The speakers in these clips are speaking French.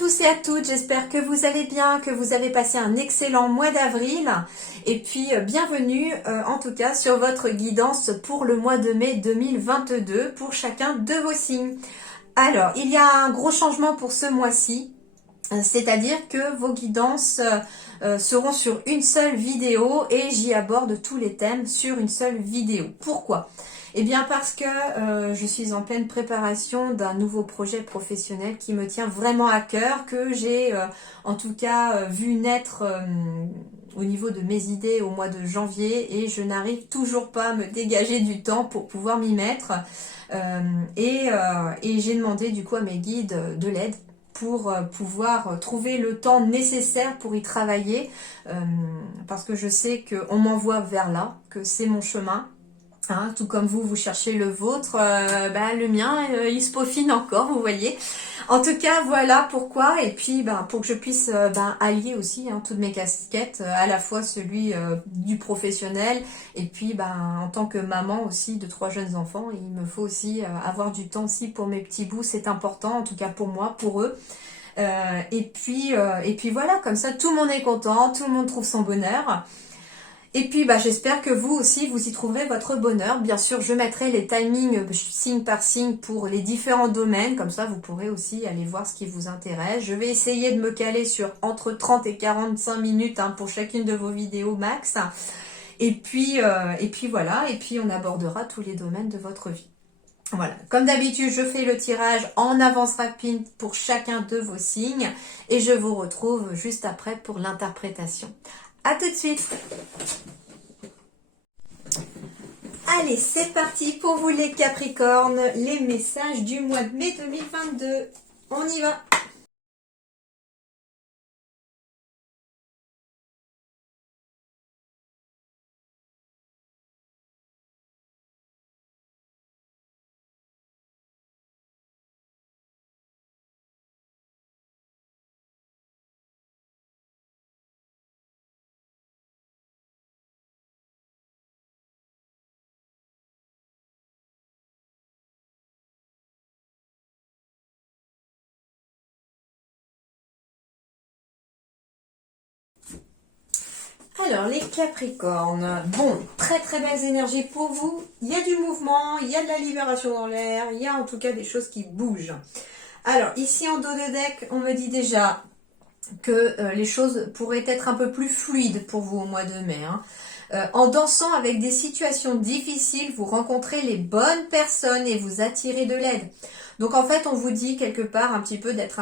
tous et à toutes, j'espère que vous allez bien, que vous avez passé un excellent mois d'avril et puis bienvenue en tout cas sur votre guidance pour le mois de mai 2022 pour chacun de vos signes. Alors, il y a un gros changement pour ce mois-ci, c'est-à-dire que vos guidances seront sur une seule vidéo et j'y aborde tous les thèmes sur une seule vidéo. Pourquoi ? Eh bien parce que je suis en pleine préparation d'un nouveau projet professionnel qui me tient vraiment à cœur, que j'ai en tout cas vu naître au niveau de mes idées au mois de janvier et je n'arrive toujours pas à me dégager du temps pour pouvoir m'y mettre. Et j'ai demandé du coup à mes guides de l'aide pour pouvoir trouver le temps nécessaire pour y travailler parce que je sais qu'on m'envoie vers là, que c'est mon chemin. Hein, tout comme vous cherchez le vôtre, le mien, il se peaufine encore, vous voyez. En tout cas, voilà pourquoi. Et puis, pour que je puisse allier aussi toutes mes casquettes, à la fois celui du professionnel et puis en tant que maman aussi de 3 jeunes enfants, il me faut aussi avoir du temps aussi pour mes petits bouts. C'est important, en tout cas pour moi, pour eux. Et puis voilà, comme ça, tout le monde est content, tout le monde trouve son bonheur. Et puis j'espère que vous aussi vous y trouverez votre bonheur. Bien sûr, je mettrai les timings signe par signe pour les différents domaines, comme ça vous pourrez aussi aller voir ce qui vous intéresse. Je vais essayer de me caler sur entre 30 et 45 minutes pour chacune de vos vidéos max. Et puis voilà, et puis on abordera tous les domaines de votre vie. Voilà, comme d'habitude, je fais le tirage en avance rapide pour chacun de vos signes et je vous retrouve juste après pour l'interprétation. À tout de suite. Allez, c'est parti pour vous les Capricornes, les messages du mois de mai 2022. On y va. Alors, les Capricornes, bon, très très belles énergies pour vous. Il y a du mouvement, il y a de la libération dans l'air, il y a en tout cas des choses qui bougent. Alors, ici en dos de deck, on me dit déjà que les choses pourraient être un peu plus fluides pour vous au mois de mai. En dansant avec des situations difficiles, vous rencontrez les bonnes personnes et vous attirez de l'aide. Donc en fait, on vous dit quelque part un petit peu d'être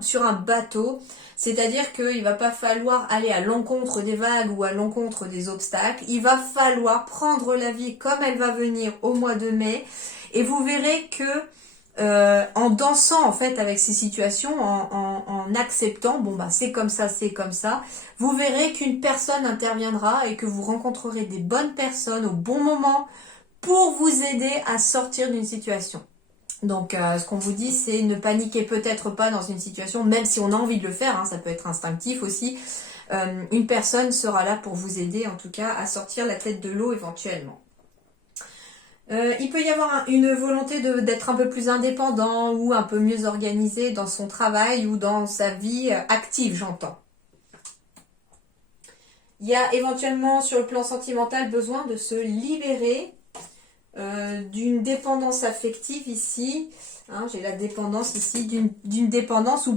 sur un bateau, c'est-à-dire qu'il ne va pas falloir aller à l'encontre des vagues ou à l'encontre des obstacles. Il va falloir prendre la vie comme elle va venir au mois de mai et vous verrez que en dansant en fait avec ces situations, en acceptant, c'est comme ça, vous verrez qu'une personne interviendra et que vous rencontrerez des bonnes personnes au bon moment pour vous aider à sortir d'une situation. Donc ce qu'on vous dit, c'est ne paniquez peut-être pas dans une situation, même si on a envie de le faire, ça peut être instinctif aussi. Une personne sera là pour vous aider en tout cas à sortir la tête de l'eau éventuellement. Il peut y avoir une volonté d'être un peu plus indépendant ou un peu mieux organisé dans son travail ou dans sa vie active, j'entends. Il y a éventuellement sur le plan sentimental besoin de se libérer d'une dépendance affective ici. J'ai la dépendance ici, d'une dépendance ou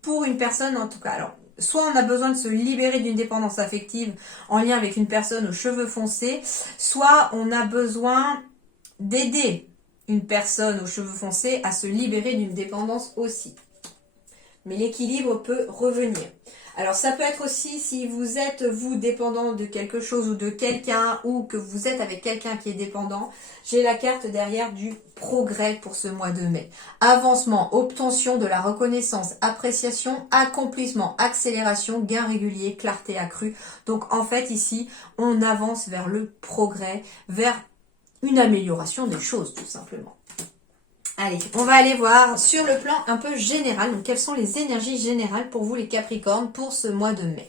pour une personne en tout cas. Alors, soit on a besoin de se libérer d'une dépendance affective en lien avec une personne aux cheveux foncés, soit on a besoin d'aider une personne aux cheveux foncés à se libérer d'une dépendance aussi. Mais l'équilibre peut revenir. Alors ça peut être aussi si vous êtes vous dépendant de quelque chose ou de quelqu'un ou que vous êtes avec quelqu'un qui est dépendant. J'ai la carte derrière du progrès pour ce mois de mai. Avancement, obtention de la reconnaissance, appréciation, accomplissement, accélération, gain régulier, clarté accrue. Donc en fait ici, on avance vers le progrès, vers une amélioration des choses tout simplement. Allez, on va aller voir sur le plan un peu général, donc quelles sont les énergies générales pour vous les Capricornes pour ce mois de mai.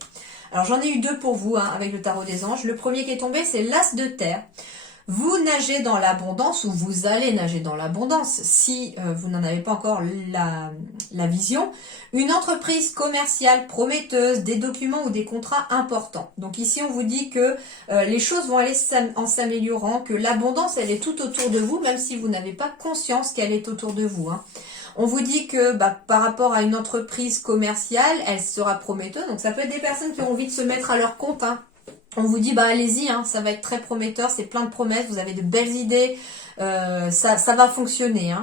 Alors j'en ai eu 2 pour vous avec le tarot des anges. Le premier qui est tombé, c'est l'As de terre. Vous nagez dans l'abondance ou vous allez nager dans l'abondance si vous n'en avez pas encore la vision. Une entreprise commerciale prometteuse, des documents ou des contrats importants. Donc ici on vous dit que les choses vont aller en s'améliorant, que l'abondance elle est tout autour de vous, même si vous n'avez pas conscience qu'elle est autour de vous. On vous dit que par rapport à une entreprise commerciale, elle sera prometteuse. Donc ça peut être des personnes qui ont envie de se mettre à leur compte. On vous dit allez-y, ça va être très prometteur, c'est plein de promesses, vous avez de belles idées, ça va fonctionner.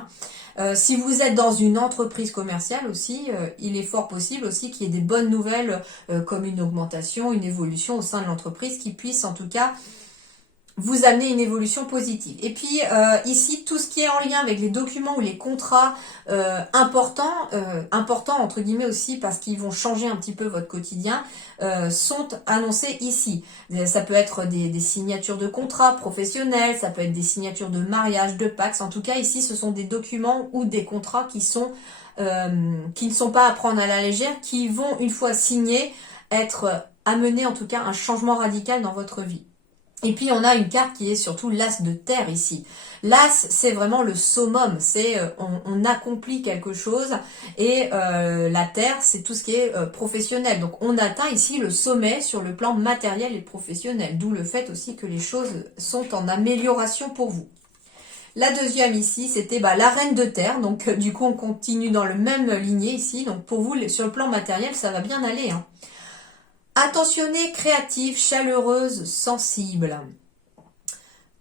Si vous êtes dans une entreprise commerciale aussi, il est fort possible aussi qu'il y ait des bonnes nouvelles comme une augmentation, une évolution au sein de l'entreprise qui puisse en tout cas vous amener une évolution positive. Et puis ici, tout ce qui est en lien avec les documents ou les contrats importants entre guillemets aussi parce qu'ils vont changer un petit peu votre quotidien, sont annoncés ici. Ça peut être des signatures de contrats professionnels, ça peut être des signatures de mariage, de Pacs. En tout cas, ici, ce sont des documents ou des contrats qui ne sont pas à prendre à la légère, qui vont, une fois signés, amener en tout cas un changement radical dans votre vie. Et puis on a une carte qui est surtout l'as de terre ici. L'as, c'est vraiment le summum, c'est on accomplit quelque chose et la terre, c'est tout ce qui est professionnel. Donc on atteint ici le sommet sur le plan matériel et professionnel, d'où le fait aussi que les choses sont en amélioration pour vous. La deuxième ici, c'était la reine de terre, donc du coup on continue dans le même lignée ici. Donc pour vous, sur le plan matériel, ça va bien aller. Attentionnée, créative, chaleureuse, sensible.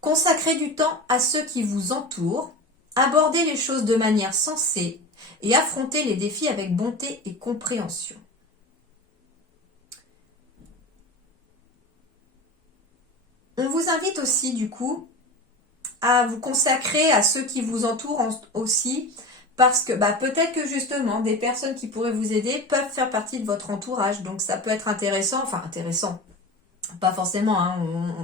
Consacrez du temps à ceux qui vous entourent, abordez les choses de manière sensée et affrontez les défis avec bonté et compréhension. On vous invite aussi du coup à vous consacrer à ceux qui vous entourent aussi, parce que peut-être que justement des personnes qui pourraient vous aider peuvent faire partie de votre entourage, donc ça peut être intéressant, pas forcément,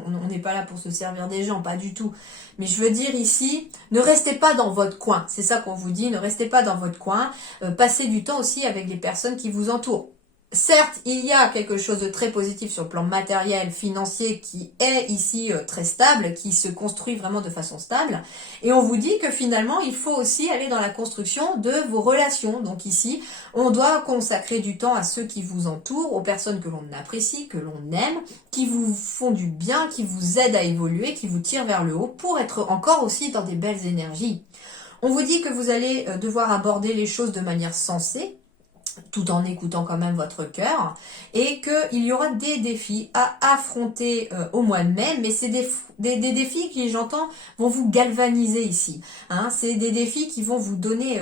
on n'est pas là pour se servir des gens, pas du tout, mais je veux dire ici, ne restez pas dans votre coin, c'est ça qu'on vous dit, ne restez pas dans votre coin, passez du temps aussi avec les personnes qui vous entourent. Certes, il y a quelque chose de très positif sur le plan matériel, financier, qui est ici très stable, qui se construit vraiment de façon stable. Et on vous dit que finalement, il faut aussi aller dans la construction de vos relations. Donc ici, on doit consacrer du temps à ceux qui vous entourent, aux personnes que l'on apprécie, que l'on aime, qui vous font du bien, qui vous aident à évoluer, qui vous tirent vers le haut pour être encore aussi dans des belles énergies. On vous dit que vous allez devoir aborder les choses de manière sensée, tout en écoutant quand même votre cœur, et qu'il y aura des défis à affronter au mois de mai, mais c'est des défis qui, j'entends, vont vous galvaniser ici. C'est des défis qui vont vous donner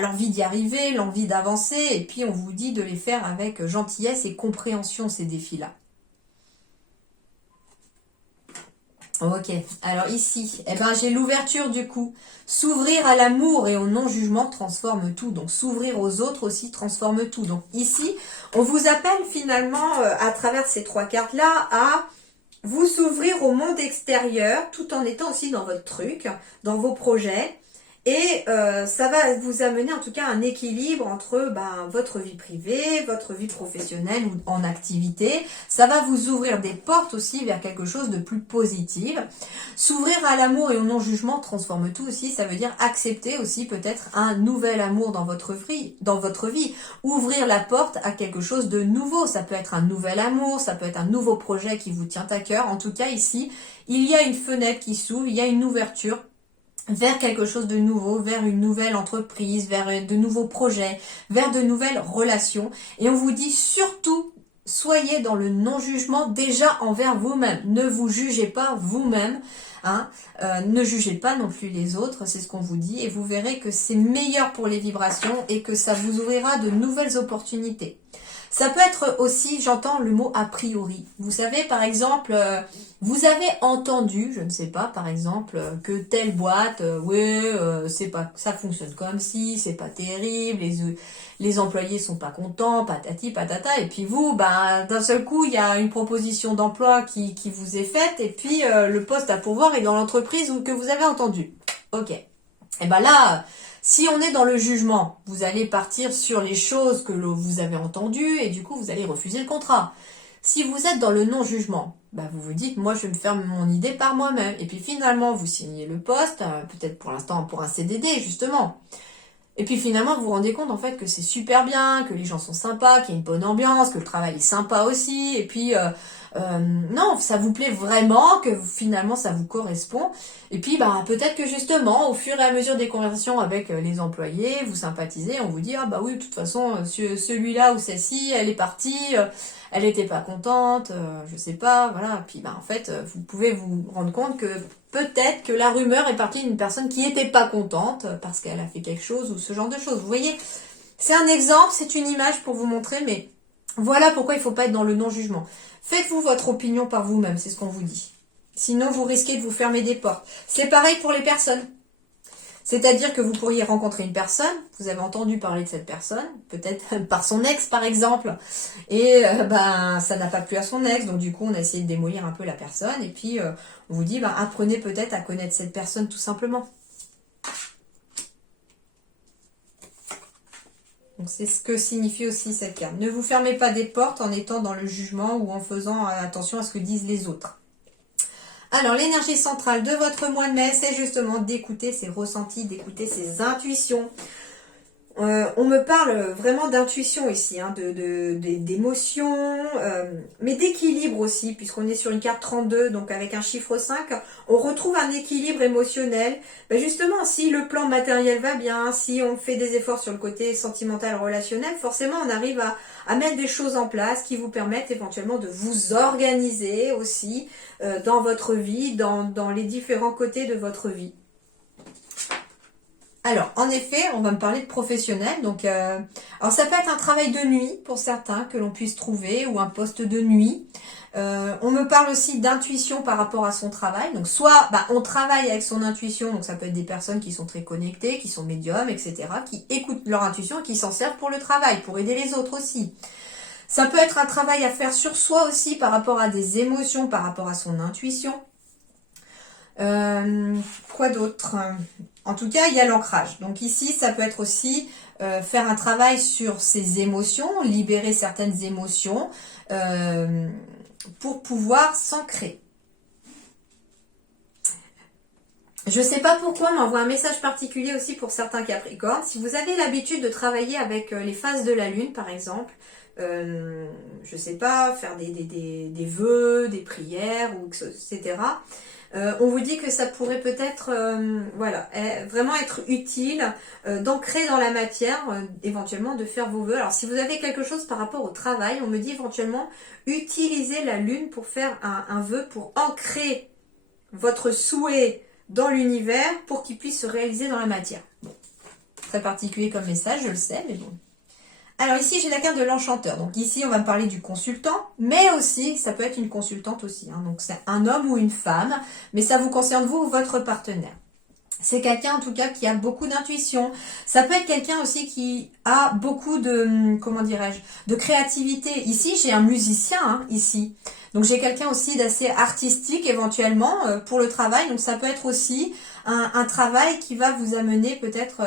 l'envie d'y arriver, l'envie d'avancer, et puis on vous dit de les faire avec gentillesse et compréhension, ces défis-là. Ok, alors ici, j'ai l'ouverture du coup. S'ouvrir à l'amour et au non-jugement transforme tout. Donc s'ouvrir aux autres aussi transforme tout. Donc ici, on vous appelle finalement, à travers ces trois cartes-là, à vous s'ouvrir au monde extérieur, tout en étant aussi dans votre truc, dans vos projets. Et ça va vous amener en tout cas un équilibre entre votre vie privée, votre vie professionnelle ou en activité. Ça va vous ouvrir des portes aussi vers quelque chose de plus positif. S'ouvrir à l'amour et au non-jugement transforme tout aussi. Ça veut dire accepter aussi peut-être un nouvel amour dans votre vie. Ouvrir la porte à quelque chose de nouveau. Ça peut être un nouvel amour, ça peut être un nouveau projet qui vous tient à cœur. En tout cas ici, il y a une fenêtre qui s'ouvre, il y a une ouverture vers quelque chose de nouveau, vers une nouvelle entreprise, vers de nouveaux projets, vers de nouvelles relations. Et on vous dit surtout, soyez dans le non-jugement déjà envers vous-même. Ne vous jugez pas vous-même. Ne jugez pas non plus les autres, c'est ce qu'on vous dit. Et vous verrez que c'est meilleur pour les vibrations et que ça vous ouvrira de nouvelles opportunités. Ça peut être aussi, j'entends le mot a priori. Vous savez, par exemple, vous avez entendu, je ne sais pas, par exemple, que telle boîte, c'est pas, ça fonctionne comme si, c'est pas terrible, les employés sont pas contents, patati patata, et puis vous, d'un seul coup, il y a une proposition d'emploi qui vous est faite, et puis le poste à pourvoir est dans l'entreprise que vous avez entendu. Ok. Et là, si on est dans le jugement, vous allez partir sur les choses que vous avez entendues et du coup, vous allez refuser le contrat. Si vous êtes dans le non-jugement, bah vous vous dites, moi je vais me faire mon idée par moi-même. Et puis finalement, vous signez le poste, peut-être pour l'instant pour un CDD justement. Et puis finalement, vous vous rendez compte en fait que c'est super bien, que les gens sont sympas, qu'il y a une bonne ambiance, que le travail est sympa aussi. Et puis non, ça vous plaît vraiment, que finalement ça vous correspond. Et puis bah peut-être que justement, au fur et à mesure des conversations avec les employés, vous sympathisez, on vous dit ah bah oui, de toute façon, celui-là ou celle-ci, elle est partie, elle était pas contente, je sais pas, voilà. Puis bah en fait, vous pouvez vous rendre compte que peut-être que la rumeur est partie d'une personne qui n'était pas contente parce qu'elle a fait quelque chose ou ce genre de choses. Vous voyez, c'est un exemple, c'est une image pour vous montrer, mais voilà pourquoi il ne faut pas être dans le non-jugement. Faites-vous votre opinion par vous-même, c'est ce qu'on vous dit. Sinon, vous risquez de vous fermer des portes. C'est pareil pour les personnes. C'est-à-dire que vous pourriez rencontrer une personne, vous avez entendu parler de cette personne, peut-être par son ex par exemple, et ben ça n'a pas plu à son ex, donc du coup on a essayé de démolir un peu la personne, et puis on vous dit ben, apprenez peut-être à connaître cette personne tout simplement. Donc c'est ce que signifie aussi cette carte. Ne vous fermez pas des portes en étant dans le jugement ou en faisant attention à ce que disent les autres. Alors, l'énergie centrale de votre mois de mai, c'est justement d'écouter ses ressentis, d'écouter ses intuitions. On me parle vraiment d'intuition ici, hein, d'émotions, mais d'équilibre aussi, puisqu'on est sur une carte 32, donc avec un chiffre 5, on retrouve un équilibre émotionnel. Ben justement, si le plan matériel va bien, si on fait des efforts sur le côté sentimental, relationnel, forcément on arrive à mettre des choses en place qui vous permettent éventuellement de vous organiser aussi dans votre vie, dans les différents côtés de votre vie. Alors, en effet, on va me parler de professionnel. Donc, alors ça peut être un travail de nuit pour certains que l'on puisse trouver ou un poste de nuit. On me parle aussi d'intuition par rapport à son travail. Donc, soit on travaille avec son intuition. Donc, ça peut être des personnes qui sont très connectées, qui sont médiums, etc., qui écoutent leur intuition et qui s'en servent pour le travail, pour aider les autres aussi. Ça peut être un travail à faire sur soi aussi par rapport à des émotions, par rapport à son intuition. Quoi d'autre ? En tout cas, il y a l'ancrage. Donc ici, ça peut être aussi faire un travail sur ses émotions, libérer certaines émotions pour pouvoir s'ancrer. Je ne sais pas pourquoi, mais on voit un message particulier aussi pour certains Capricornes. Si vous avez l'habitude de travailler avec les phases de la Lune, par exemple, je ne sais pas, faire des vœux, des prières, etc., on vous dit que ça pourrait peut-être vraiment être utile d'ancrer dans la matière, éventuellement de faire vos vœux. Alors si vous avez quelque chose par rapport au travail, on me dit éventuellement utiliser la Lune pour faire un vœu, pour ancrer votre souhait dans l'univers pour qu'il puisse se réaliser dans la matière. Bon, très particulier comme message, je le sais, mais bon. Alors ici, j'ai la carte de l'enchanteur. Donc ici, on va me parler du consultant, mais aussi, ça peut être une consultante aussi. Hein. Donc c'est un homme ou une femme, mais ça vous concerne vous ou votre partenaire. C'est quelqu'un en tout cas qui a beaucoup d'intuition. Ça peut être quelqu'un aussi qui a beaucoup de, de créativité. Ici, j'ai un musicien, hein, ici. Donc j'ai quelqu'un aussi d'assez artistique éventuellement pour le travail. Donc ça peut être aussi un travail qui va vous amener peut-être...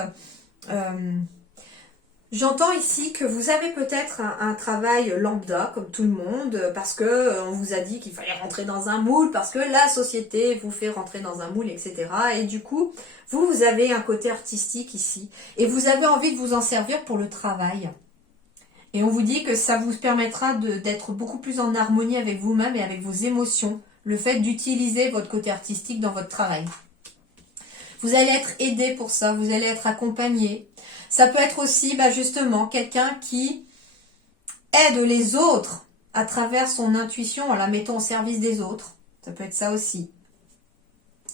J'entends ici que vous avez peut-être un travail lambda, comme tout le monde, parce que on vous a dit qu'il fallait rentrer dans un moule, parce que la société vous fait rentrer dans un moule, etc. Et du coup, vous avez un côté artistique ici. Et vous avez envie de vous en servir pour le travail. Et on vous dit que ça vous permettra d'être beaucoup plus en harmonie avec vous-même et avec vos émotions. Le fait d'utiliser votre côté artistique dans votre travail. Vous allez être aidé pour ça, vous allez être accompagné. Ça peut être aussi justement quelqu'un qui aide les autres à travers son intuition en la mettant au service des autres. Ça peut être ça aussi.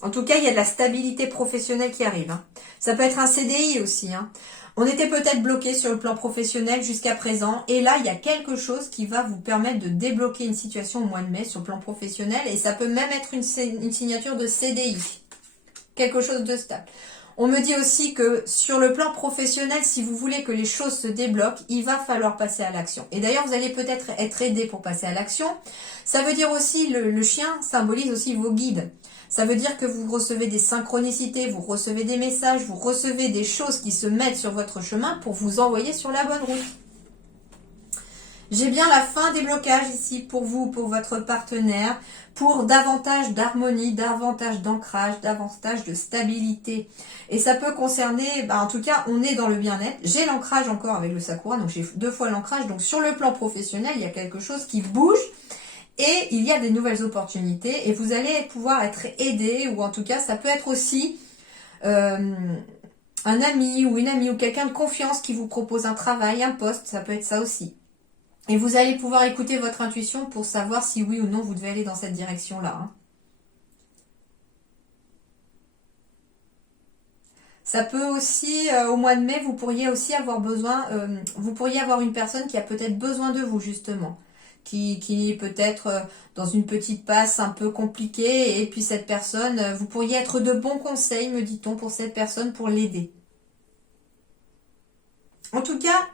En tout cas, il y a de la stabilité professionnelle qui arrive. Hein. Ça peut être un CDI aussi. Hein. On était peut-être bloqué sur le plan professionnel jusqu'à présent. Et là, il y a quelque chose qui va vous permettre de débloquer une situation au mois de mai sur le plan professionnel. Et ça peut même être une signature de CDI. Quelque chose de stable. On me dit aussi que sur le plan professionnel, si vous voulez que les choses se débloquent, il va falloir passer à l'action. Et d'ailleurs, vous allez peut-être être aidé pour passer à l'action. Ça veut dire aussi, le chien symbolise aussi vos guides. Ça veut dire que vous recevez des synchronicités, vous recevez des messages, vous recevez des choses qui se mettent sur votre chemin pour vous envoyer sur la bonne route. J'ai bien la fin des blocages ici pour vous, pour votre partenaire, pour davantage d'harmonie, davantage d'ancrage, davantage de stabilité. Et ça peut concerner, en tout cas, on est dans le bien-être. J'ai l'ancrage encore avec le Sakura, donc j'ai 2 fois l'ancrage. Donc sur le plan professionnel, il y a quelque chose qui bouge et il y a des nouvelles opportunités. Et vous allez pouvoir être aidé, ou en tout cas, ça peut être aussi un ami ou une amie ou quelqu'un de confiance qui vous propose un travail, un poste, ça peut être ça aussi. Et vous allez pouvoir écouter votre intuition pour savoir si oui ou non vous devez aller dans cette direction-là. Hein. Ça peut aussi, au mois de mai, vous pourriez aussi avoir besoin, vous pourriez avoir une personne qui a peut-être besoin de vous justement, qui est peut-être dans une petite passe un peu compliquée, et puis cette personne, vous pourriez être de bons conseils, me dit-on, pour cette personne, pour l'aider. En tout cas,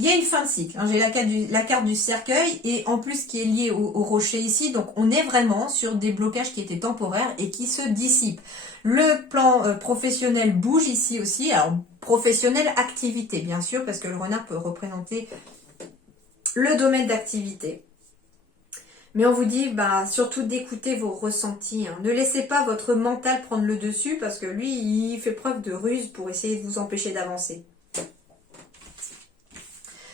il y a une fin de cycle. Hein. J'ai la carte du cercueil et en plus qui est liée au rocher ici. Donc on est vraiment sur des blocages qui étaient temporaires et qui se dissipent. Le plan professionnel bouge ici aussi. Alors professionnel, activité bien sûr, parce que le renard peut représenter le domaine d'activité. Mais on vous dit surtout d'écouter vos ressentis. Hein. Ne laissez pas votre mental prendre le dessus parce que lui, il fait preuve de ruse pour essayer de vous empêcher d'avancer.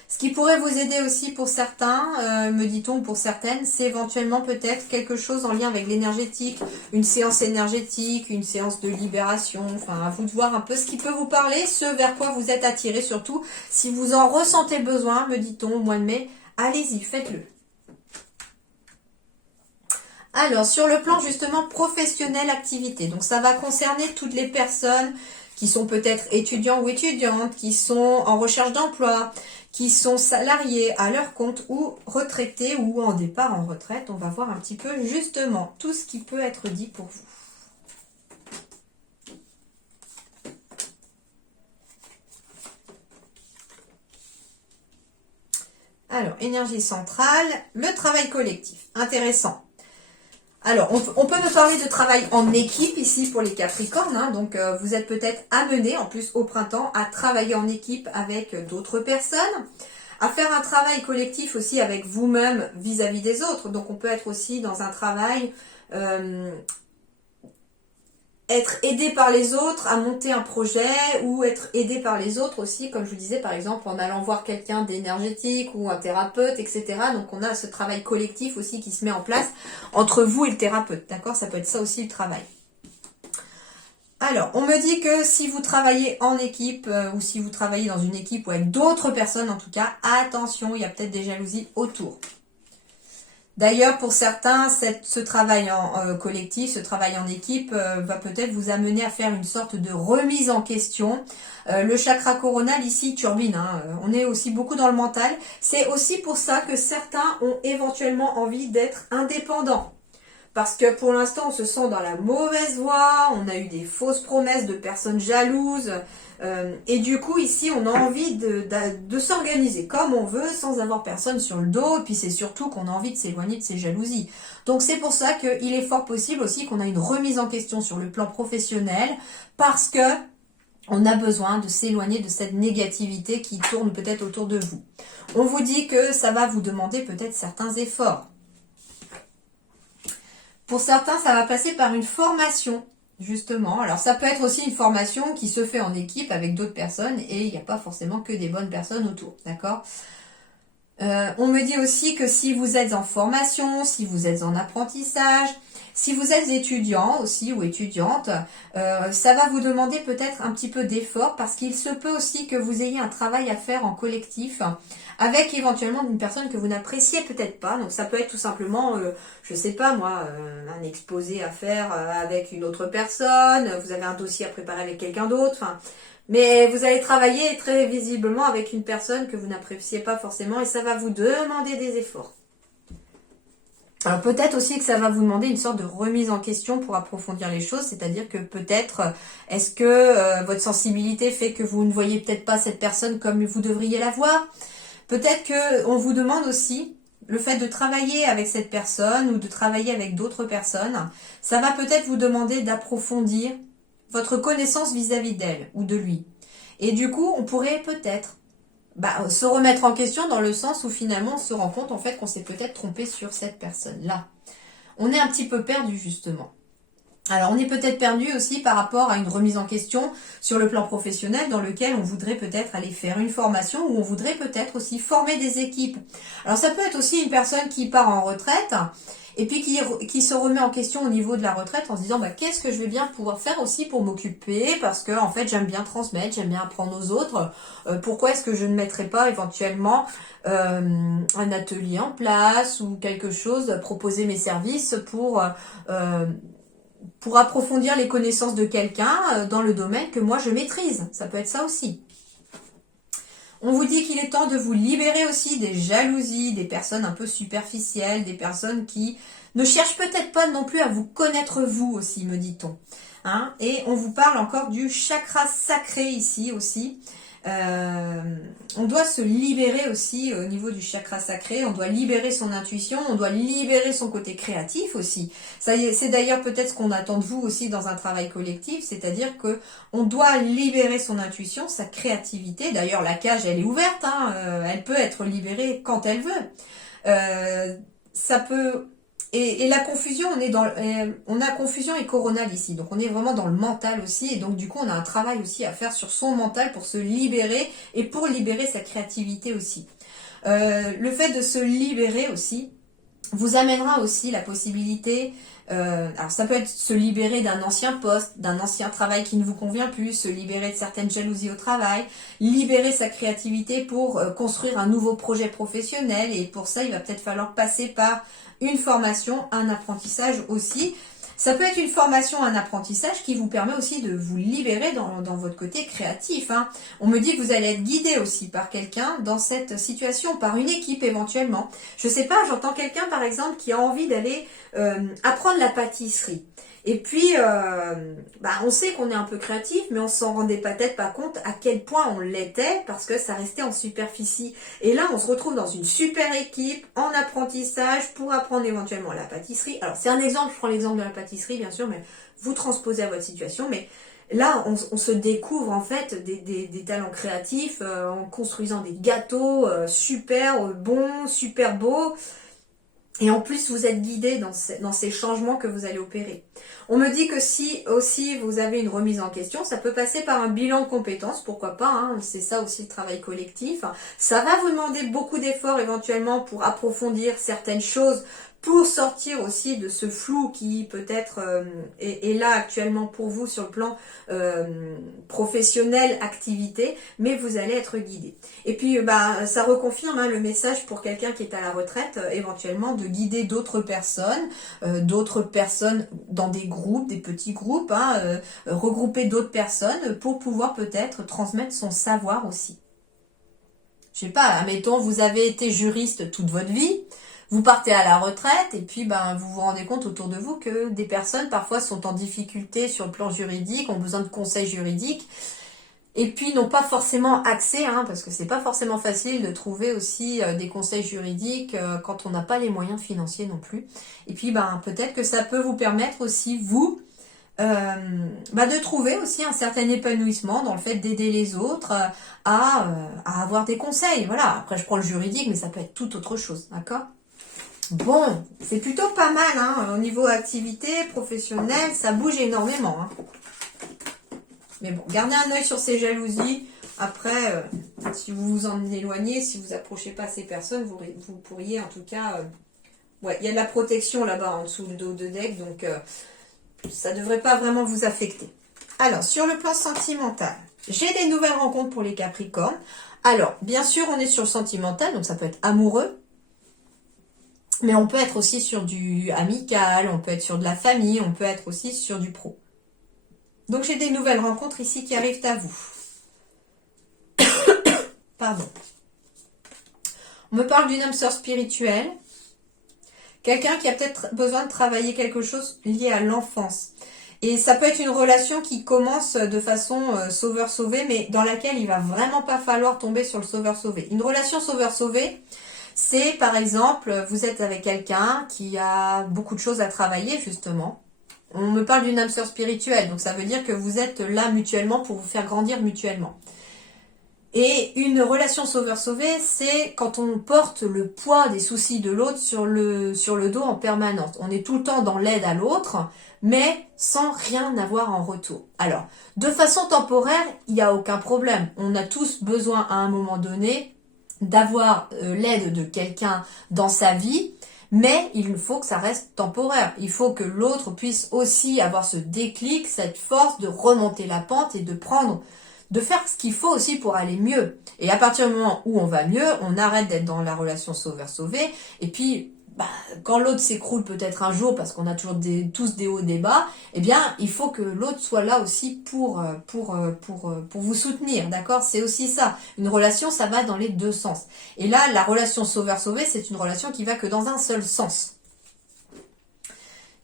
Ce qui pourrait vous aider aussi pour certains, me dit-on, pour certaines, c'est éventuellement peut-être quelque chose en lien avec l'énergétique, une séance énergétique, une séance de libération, enfin à vous de voir un peu ce qui peut vous parler, ce vers quoi vous êtes attiré surtout. Si vous en ressentez besoin, me dit-on, au mois de mai, allez-y, faites-le. Alors, sur le plan justement professionnel, activité, donc ça va concerner toutes les personnes qui sont peut-être étudiants ou étudiantes, qui sont en recherche d'emploi, qui sont salariés à leur compte ou retraités ou en départ en retraite. On va voir un petit peu justement tout ce qui peut être dit pour vous. Alors, énergie centrale, le travail collectif. Intéressant. Alors, on peut me parler de travail en équipe ici pour les Capricornes. Hein, donc, vous êtes peut-être amené, en plus au printemps, à travailler en équipe avec d'autres personnes, à faire un travail collectif aussi avec vous-même vis-à-vis des autres. Donc, on peut être aussi dans un travail, être aidé par les autres à monter un projet ou être aidé par les autres aussi, comme je vous disais, par exemple, en allant voir quelqu'un d'énergétique ou un thérapeute, etc. Donc, on a ce travail collectif aussi qui se met en place entre vous et le thérapeute, d'accord? Ça peut être ça aussi le travail. Alors, on me dit que si vous travaillez en équipe ou si vous travaillez dans une équipe ou avec d'autres personnes, en tout cas, attention, il y a peut-être des jalousies autour. D'ailleurs, pour certains, ce travail en collectif, ce travail en équipe va peut-être vous amener à faire une sorte de remise en question. Le chakra coronal ici turbine, hein, on est aussi beaucoup dans le mental. C'est aussi pour ça que certains ont éventuellement envie d'être indépendants. Parce que pour l'instant, on se sent dans la mauvaise voie, on a eu des fausses promesses de personnes jalouses. Et du coup, ici, on a envie de s'organiser comme on veut, sans avoir personne sur le dos. Et puis, c'est surtout qu'on a envie de s'éloigner de ces jalousies. Donc, c'est pour ça qu'il est fort possible aussi qu'on a une remise en question sur le plan professionnel. Parce que on a besoin de s'éloigner de cette négativité qui tourne peut-être autour de vous. On vous dit que ça va vous demander peut-être certains efforts. Pour certains, ça va passer par une formation. Justement, alors ça peut être aussi une formation qui se fait en équipe avec d'autres personnes et il n'y a pas forcément que des bonnes personnes autour, d'accord ? On me dit aussi que si vous êtes en formation, si vous êtes en apprentissage, si vous êtes étudiant aussi ou étudiante, ça va vous demander peut-être un petit peu d'effort parce qu'il se peut aussi que vous ayez un travail à faire en collectif avec éventuellement une personne que vous n'appréciez peut-être pas. Donc ça peut être tout simplement, je sais pas moi, un exposé à faire avec une autre personne, vous avez un dossier à préparer avec quelqu'un d'autre, enfin... Mais vous allez travailler très visiblement avec une personne que vous n'appréciez pas forcément et ça va vous demander des efforts. Alors peut-être aussi que ça va vous demander une sorte de remise en question pour approfondir les choses, c'est-à-dire que peut-être, est-ce que votre sensibilité fait que vous ne voyez peut-être pas cette personne comme vous devriez la voir? Peut-être qu'on vous demande aussi le fait de travailler avec cette personne ou de travailler avec d'autres personnes, ça va peut-être vous demander d'approfondir votre connaissance vis-à-vis d'elle ou de lui. Et du coup, on pourrait peut-être se remettre en question dans le sens où finalement on se rend compte en fait qu'on s'est peut-être trompé sur cette personne-là. On est un petit peu perdu justement. Alors on est peut-être perdu aussi par rapport à une remise en question sur le plan professionnel dans lequel on voudrait peut-être aller faire une formation ou on voudrait peut-être aussi former des équipes. Alors ça peut être aussi une personne qui part en retraite et puis qui se remet en question au niveau de la retraite en se disant qu'est-ce que je vais bien pouvoir faire aussi pour m'occuper parce que en fait j'aime bien transmettre, j'aime bien apprendre aux autres. Pourquoi est-ce que je ne mettrais pas éventuellement un atelier en place ou quelque chose, proposer mes services pour approfondir les connaissances de quelqu'un dans le domaine que moi je maîtrise. Ça peut être ça aussi. On vous dit qu'il est temps de vous libérer aussi des jalousies, des personnes un peu superficielles, des personnes qui ne cherchent peut-être pas non plus à vous connaître vous aussi, me dit-on. Hein, et on vous parle encore du chakra sacré ici aussi. On doit se libérer aussi au niveau du chakra sacré, on doit libérer son intuition, on doit libérer son côté créatif aussi. C'est d'ailleurs peut-être ce qu'on attend de vous aussi dans un travail collectif, c'est-à-dire que on doit libérer son intuition, sa créativité. D'ailleurs la cage elle est ouverte, elle peut être libérée quand elle veut. Ça peut... Et la confusion, on a confusion et coronale ici, donc on est vraiment dans le mental aussi, et donc du coup on a un travail aussi à faire sur son mental pour se libérer et pour libérer sa créativité aussi. Le fait de se libérer aussi vous amènera aussi la possibilité, alors ça peut être se libérer d'un ancien poste, d'un ancien travail qui ne vous convient plus, se libérer de certaines jalousies au travail, libérer sa créativité pour construire un nouveau projet professionnel, et pour ça il va peut-être falloir passer par une formation, un apprentissage aussi. Ça peut être une formation, un apprentissage qui vous permet aussi de vous libérer dans votre côté créatif. On me dit que vous allez être guidé aussi par quelqu'un dans cette situation, par une équipe éventuellement. Je sais pas, j'entends quelqu'un par exemple qui a envie d'aller apprendre la pâtisserie. Et puis, on sait qu'on est un peu créatif, mais on s'en rendait peut-être pas compte à quel point on l'était, parce que ça restait en superficie. Et là, on se retrouve dans une super équipe, en apprentissage, pour apprendre éventuellement la pâtisserie. Alors, c'est un exemple, je prends l'exemple de la pâtisserie, bien sûr, mais vous transposez à votre situation. Mais là, on se découvre en fait des talents créatifs en construisant des gâteaux super bons, super beaux. Et en plus, vous êtes guidé dans ces changements que vous allez opérer. On me dit que si aussi vous avez une remise en question, ça peut passer par un bilan de compétences, pourquoi pas, c'est ça aussi le travail collectif. Ça va vous demander beaucoup d'efforts éventuellement pour approfondir certaines choses, pour sortir aussi de ce flou qui peut-être est là actuellement pour vous sur le plan professionnel, activité, mais vous allez être guidé. Et puis ça reconfirme le message pour quelqu'un qui est à la retraite, éventuellement de guider d'autres personnes dans des groupes, des petits groupes, regrouper d'autres personnes pour pouvoir peut-être transmettre son savoir aussi. Je sais pas, admettons, vous avez été juriste toute votre vie, vous partez à la retraite et puis vous vous rendez compte autour de vous que des personnes parfois sont en difficulté sur le plan juridique, ont besoin de conseils juridiques et puis n'ont pas forcément accès, parce que c'est pas forcément facile de trouver aussi des conseils juridiques quand on n'a pas les moyens financiers non plus. Et puis peut-être que ça peut vous permettre aussi vous de trouver aussi un certain épanouissement dans le fait d'aider les autres à avoir des conseils. Voilà, après je prends le juridique, mais ça peut être tout autre chose, d'accord ? Bon, c'est plutôt pas mal, au niveau activité professionnelle, ça bouge énormément. Mais bon, gardez un œil sur ces jalousies. Après, si vous vous en éloignez, si vous approchez pas ces personnes, vous pourriez en tout cas... il y a de la protection là-bas en dessous le dos de deck, donc ça devrait pas vraiment vous affecter. Alors, sur le plan sentimental, j'ai des nouvelles rencontres pour les Capricornes. Alors, bien sûr, on est sur le sentimental, donc ça peut être amoureux. Mais on peut être aussi sur du amical, on peut être sur de la famille, on peut être aussi sur du pro. Donc j'ai des nouvelles rencontres ici qui arrivent à vous. Pardon. On me parle d'une âme sœur spirituelle. Quelqu'un qui a peut-être besoin de travailler quelque chose lié à l'enfance. Et ça peut être une relation qui commence de façon sauveur-sauvé, mais dans laquelle il va vraiment pas falloir tomber sur le sauveur-sauvé. Une relation sauveur-sauvé, c'est par exemple, vous êtes avec quelqu'un qui a beaucoup de choses à travailler justement. On me parle d'une âme sœur spirituelle, donc ça veut dire que vous êtes là mutuellement pour vous faire grandir mutuellement. Et une relation sauveur-sauvé, c'est quand on porte le poids des soucis de l'autre sur le dos en permanence. On est tout le temps dans l'aide à l'autre, mais sans rien avoir en retour. Alors, de façon temporaire, il n'y a aucun problème. On a tous besoin à un moment donné d'avoir l'aide de quelqu'un dans sa vie, mais il faut que ça reste temporaire. Il faut que l'autre puisse aussi avoir ce déclic, cette force de remonter la pente et de faire ce qu'il faut aussi pour aller mieux. Et à partir du moment où on va mieux, on arrête d'être dans la relation sauveur-sauvé. Et puis, quand l'autre s'écroule peut-être un jour, parce qu'on a toujours tous des hauts, des bas, eh bien, il faut que l'autre soit là aussi pour vous soutenir, d'accord? C'est aussi ça. Une relation, ça va dans les deux sens. Et là, la relation sauveur-sauvé, c'est une relation qui va que dans un seul sens.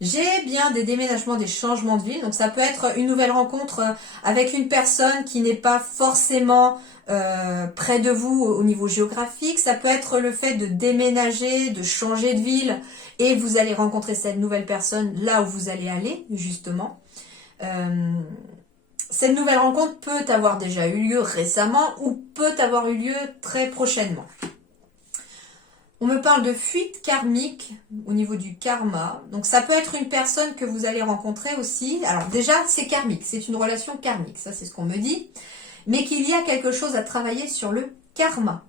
J'ai bien des déménagements, des changements de ville. Donc ça peut être une nouvelle rencontre avec une personne qui n'est pas forcément près de vous au niveau géographique. Ça peut être le fait de déménager, de changer de ville et vous allez rencontrer cette nouvelle personne là où vous allez aller, justement. Cette nouvelle rencontre peut avoir déjà eu lieu récemment ou peut avoir eu lieu très prochainement. On me parle de fuite karmique au niveau du karma. Donc ça peut être une personne que vous allez rencontrer aussi. Alors déjà, c'est karmique, c'est une relation karmique, ça c'est ce qu'on me dit. Mais qu'il y a quelque chose à travailler sur le karma.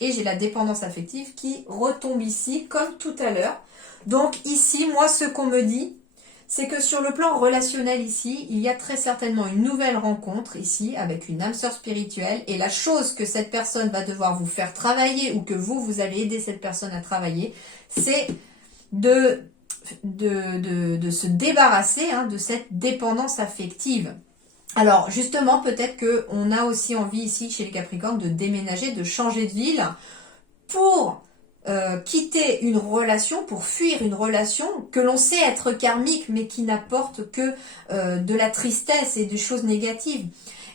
Et j'ai la dépendance affective qui retombe ici, comme tout à l'heure. Donc ici, moi, ce qu'on me dit, c'est que sur le plan relationnel ici, il y a très certainement une nouvelle rencontre ici avec une âme sœur spirituelle et la chose que cette personne va devoir vous faire travailler ou que vous allez aider cette personne à travailler, c'est de se débarrasser de cette dépendance affective. Alors justement, peut-être qu'on a aussi envie ici chez les Capricornes de déménager, de changer de ville pour quitter une relation, pour fuir une relation que l'on sait être karmique mais qui n'apporte que de la tristesse et des choses négatives.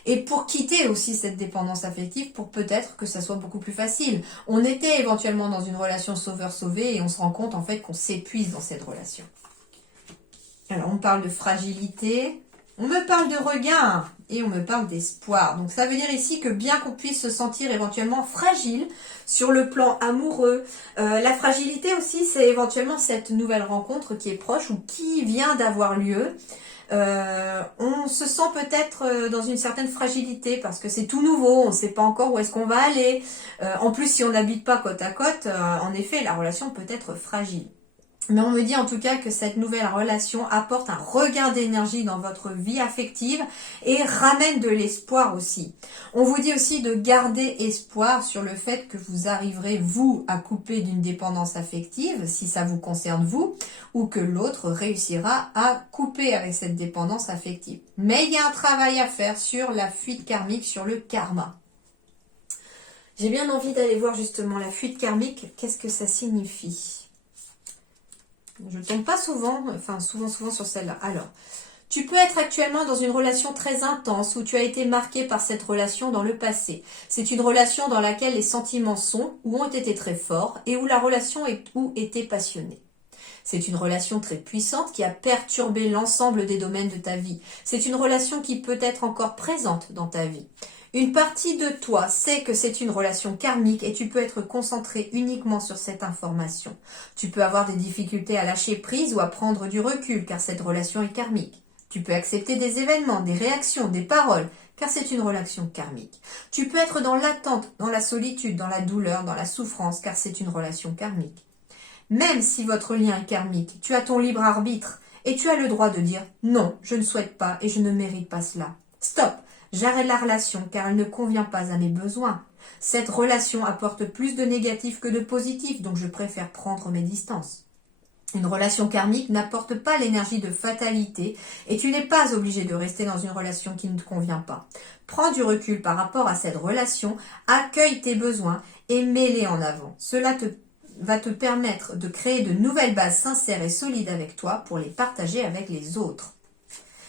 Et pour quitter aussi cette dépendance affective, pour peut-être que ça soit beaucoup plus facile. On était éventuellement dans une relation sauveur-sauvé et on se rend compte en fait qu'on s'épuise dans cette relation. Alors on parle de fragilité, on me parle de regain et on me parle d'espoir. Donc ça veut dire ici que bien qu'on puisse se sentir éventuellement fragile sur le plan amoureux, la fragilité aussi c'est éventuellement cette nouvelle rencontre qui est proche ou qui vient d'avoir lieu. On se sent peut-être dans une certaine fragilité parce que c'est tout nouveau, on ne sait pas encore où est-ce qu'on va aller. En plus si on n'habite pas côte à côte, en effet la relation peut être fragile. Mais on me dit en tout cas que cette nouvelle relation apporte un regain d'énergie dans votre vie affective et ramène de l'espoir aussi. On vous dit aussi de garder espoir sur le fait que vous arriverez, vous, à couper d'une dépendance affective, si ça vous concerne vous, ou que l'autre réussira à couper avec cette dépendance affective. Mais il y a un travail à faire sur la fuite karmique, sur le karma. J'ai bien envie d'aller voir justement la fuite karmique, qu'est-ce que ça signifie ? Je ne tombe pas souvent, souvent sur celle-là. Alors, tu peux être actuellement dans une relation très intense où tu as été marqué par cette relation dans le passé. C'est une relation dans laquelle les sentiments sont ou ont été très forts et où la relation était passionnée. C'est une relation très puissante qui a perturbé l'ensemble des domaines de ta vie. C'est une relation qui peut être encore présente dans ta vie. Une partie de toi sait que c'est une relation karmique et tu peux être concentré uniquement sur cette information. Tu peux avoir des difficultés à lâcher prise ou à prendre du recul car cette relation est karmique. Tu peux accepter des événements, des réactions, des paroles car c'est une relation karmique. Tu peux être dans l'attente, dans la solitude, dans la douleur, dans la souffrance car c'est une relation karmique. Même si votre lien est karmique, tu as ton libre arbitre et tu as le droit de dire « Non, je ne souhaite pas et je ne mérite pas cela. Stop !» J'arrête la relation car elle ne convient pas à mes besoins. Cette relation apporte plus de négatif que de positif, donc je préfère prendre mes distances. Une relation karmique n'apporte pas l'énergie de fatalité et tu n'es pas obligé de rester dans une relation qui ne te convient pas. Prends du recul par rapport à cette relation, accueille tes besoins et mets-les en avant. Cela va te permettre de créer de nouvelles bases sincères et solides avec toi pour les partager avec les autres.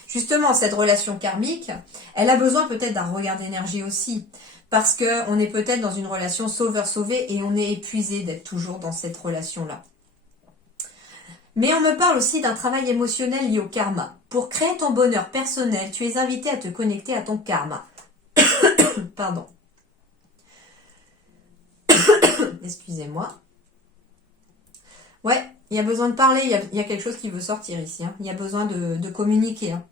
Justement, cette relation karmique, elle a besoin peut-être d'un regard d'énergie aussi, parce qu'on est peut-être dans une relation sauveur-sauvé et on est épuisé d'être toujours dans cette relation-là. Mais on me parle aussi d'un travail émotionnel lié au karma. Pour créer ton bonheur personnel, tu es invité à te connecter à ton karma. Pardon. Excusez-moi. Ouais, il y a besoin de parler, il y a quelque chose qui veut sortir ici. Hein. Il y a besoin de communiquer. Hein.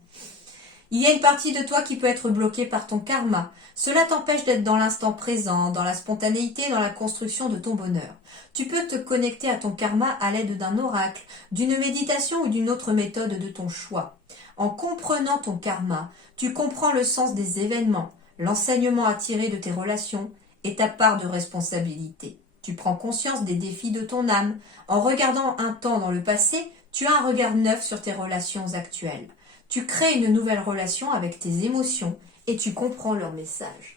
Il y a une partie de toi qui peut être bloquée par ton karma. Cela t'empêche d'être dans l'instant présent, dans la spontanéité, dans la construction de ton bonheur. Tu peux te connecter à ton karma à l'aide d'un oracle, d'une méditation ou d'une autre méthode de ton choix. En comprenant ton karma, tu comprends le sens des événements, l'enseignement à tirer de tes relations et ta part de responsabilité. Tu prends conscience des défis de ton âme. En regardant un temps dans le passé, tu as un regard neuf sur tes relations actuelles. Tu crées une nouvelle relation avec tes émotions et tu comprends leur message.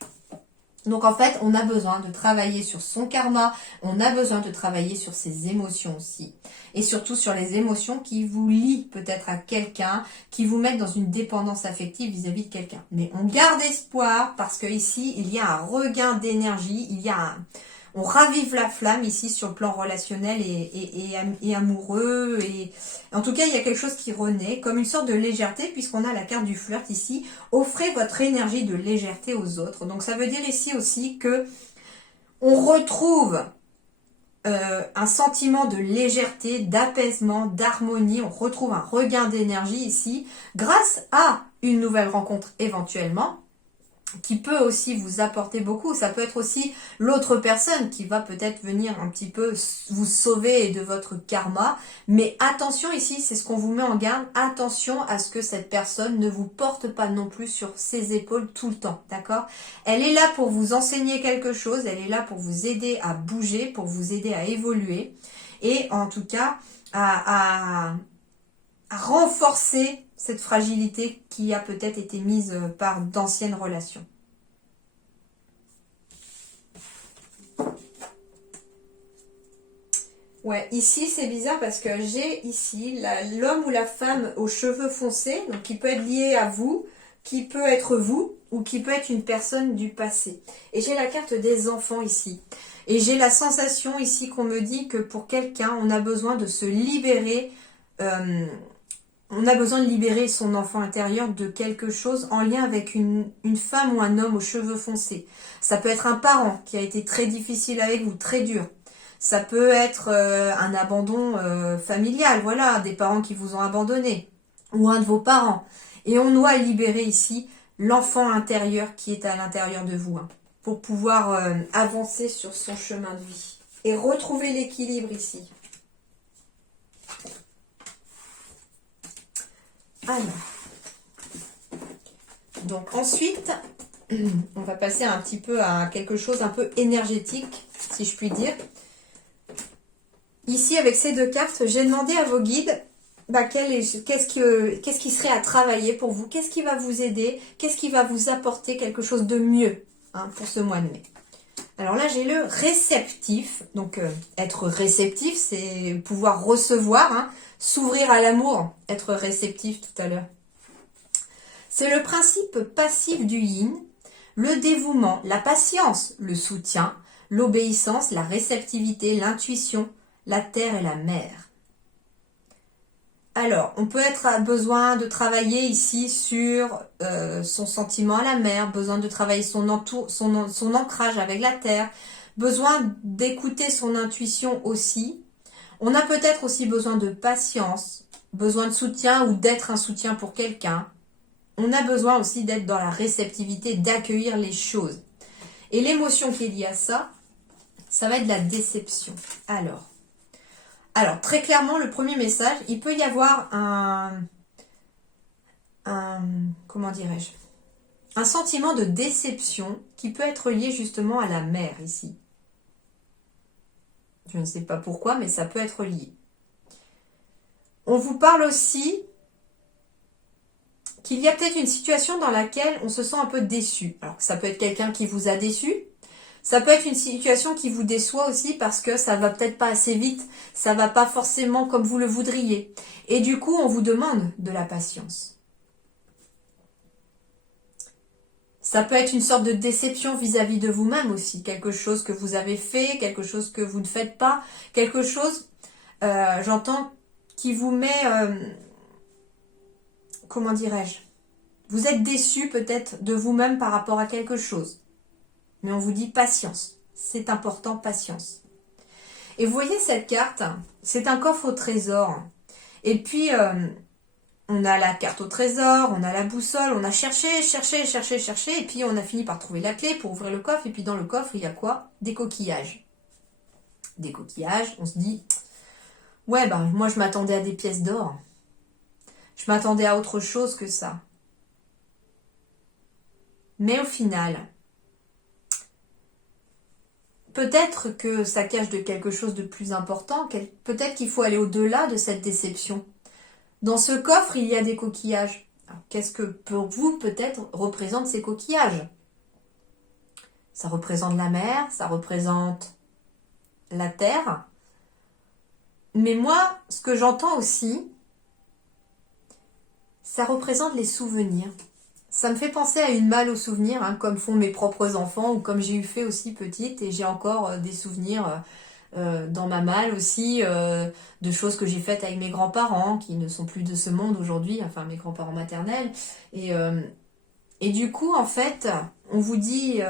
Donc en fait, on a besoin de travailler sur son karma, on a besoin de travailler sur ses émotions aussi. Et surtout sur les émotions qui vous lient peut-être à quelqu'un, qui vous mettent dans une dépendance affective vis-à-vis de quelqu'un. Mais on garde espoir parce que ici, il y a un regain d'énergie, on ravive la flamme ici sur le plan relationnel et amoureux. Et en tout cas, il y a quelque chose qui renaît, comme une sorte de légèreté, puisqu'on a la carte du flirt ici. Offrez votre énergie de légèreté aux autres. Donc ça veut dire ici aussi que on retrouve un sentiment de légèreté, d'apaisement, d'harmonie. On retrouve un regain d'énergie ici, grâce à une nouvelle rencontre éventuellement, qui peut aussi vous apporter beaucoup. Ça peut être aussi l'autre personne qui va peut-être venir un petit peu vous sauver de votre karma. Mais attention ici, c'est ce qu'on vous met en garde. Attention à ce que cette personne ne vous porte pas non plus sur ses épaules tout le temps. D'accord? Elle est là pour vous enseigner quelque chose. Elle est là pour vous aider à bouger, pour vous aider à évoluer. Et en tout cas, à renforcer cette fragilité qui a peut-être été mise par d'anciennes relations. Ouais, ici c'est bizarre parce que j'ai ici l'homme ou la femme aux cheveux foncés, donc qui peut être lié à vous, qui peut être vous, ou qui peut être une personne du passé. Et j'ai la carte des enfants ici. Et j'ai la sensation ici qu'on me dit que pour quelqu'un, on a besoin de se libérer, on a besoin de libérer son enfant intérieur de quelque chose en lien avec une femme ou un homme aux cheveux foncés. Ça peut être un parent qui a été très difficile avec vous, très dur. Ça peut être un abandon familial, voilà, des parents qui vous ont abandonné, ou un de vos parents. Et on doit libérer ici l'enfant intérieur qui est à l'intérieur de vous, hein, pour pouvoir avancer sur son chemin de vie et retrouver l'équilibre ici. Alors, donc ensuite, on va passer un petit peu à quelque chose un peu énergétique, si je puis dire. Ici, avec ces deux cartes, j'ai demandé à vos guides qu'est-ce qui serait à travailler pour vous, qu'est-ce qui va vous aider, qu'est-ce qui va vous apporter quelque chose de mieux, hein, pour ce mois de mai. Alors là, j'ai le réceptif. Donc, être réceptif, c'est pouvoir recevoir, hein, s'ouvrir à l'amour, être réceptif tout à l'heure. C'est le principe passif du yin, le dévouement, la patience, le soutien, l'obéissance, la réceptivité, l'intuition, la terre et la mer. Alors, on peut être besoin de travailler ici sur son sentiment à la mer, besoin de travailler son ancrage avec la terre, besoin d'écouter son intuition aussi. On a peut-être aussi besoin de patience, besoin de soutien ou d'être un soutien pour quelqu'un. On a besoin aussi d'être dans la réceptivité, d'accueillir les choses. Et l'émotion qui est liée à ça, ça va être la déception. Alors, très clairement, le premier message, il peut y avoir comment dirais-je, un sentiment de déception qui peut être lié justement à la mer ici. Je ne sais pas pourquoi, mais ça peut être lié. On vous parle aussi qu'il y a peut-être une situation dans laquelle on se sent un peu déçu. Alors, ça peut être quelqu'un qui vous a déçu. Ça peut être une situation qui vous déçoit aussi parce que ça va peut-être pas assez vite, ça va pas forcément comme vous le voudriez. Et du coup, on vous demande de la patience. Ça peut être une sorte de déception vis-à-vis de vous-même aussi. Quelque chose que vous avez fait, quelque chose que vous ne faites pas, quelque chose, j'entends, qui vous met, comment dirais-je, vous êtes déçu peut-être de vous-même par rapport à quelque chose. Mais on vous dit patience. C'est important, patience. Et vous voyez cette carte, c'est un coffre au trésor. Et puis, on a la carte au trésor, on a la boussole, on a cherché, et puis on a fini par trouver la clé pour ouvrir le coffre. Et puis dans le coffre, il y a quoi? Des coquillages. Des coquillages, on se dit, ouais, ben moi je m'attendais à des pièces d'or. Je m'attendais à autre chose que ça. Mais au final, peut-être que ça cache de quelque chose de plus important, peut-être qu'il faut aller au-delà de cette déception. Dans ce coffre, il y a des coquillages. Qu'est-ce que pour vous, peut-être, représentent ces coquillages? Ça représente la mer, ça représente la terre. Mais moi, ce que j'entends aussi, ça représente les souvenirs. Ça me fait penser à une malle aux souvenirs, comme font mes propres enfants, ou comme j'ai eu fait aussi petite, et j'ai encore des souvenirs dans ma malle aussi, de choses que j'ai faites avec mes grands-parents, qui ne sont plus de ce monde aujourd'hui, enfin mes grands-parents maternels. Et du coup, en fait, on vous dit,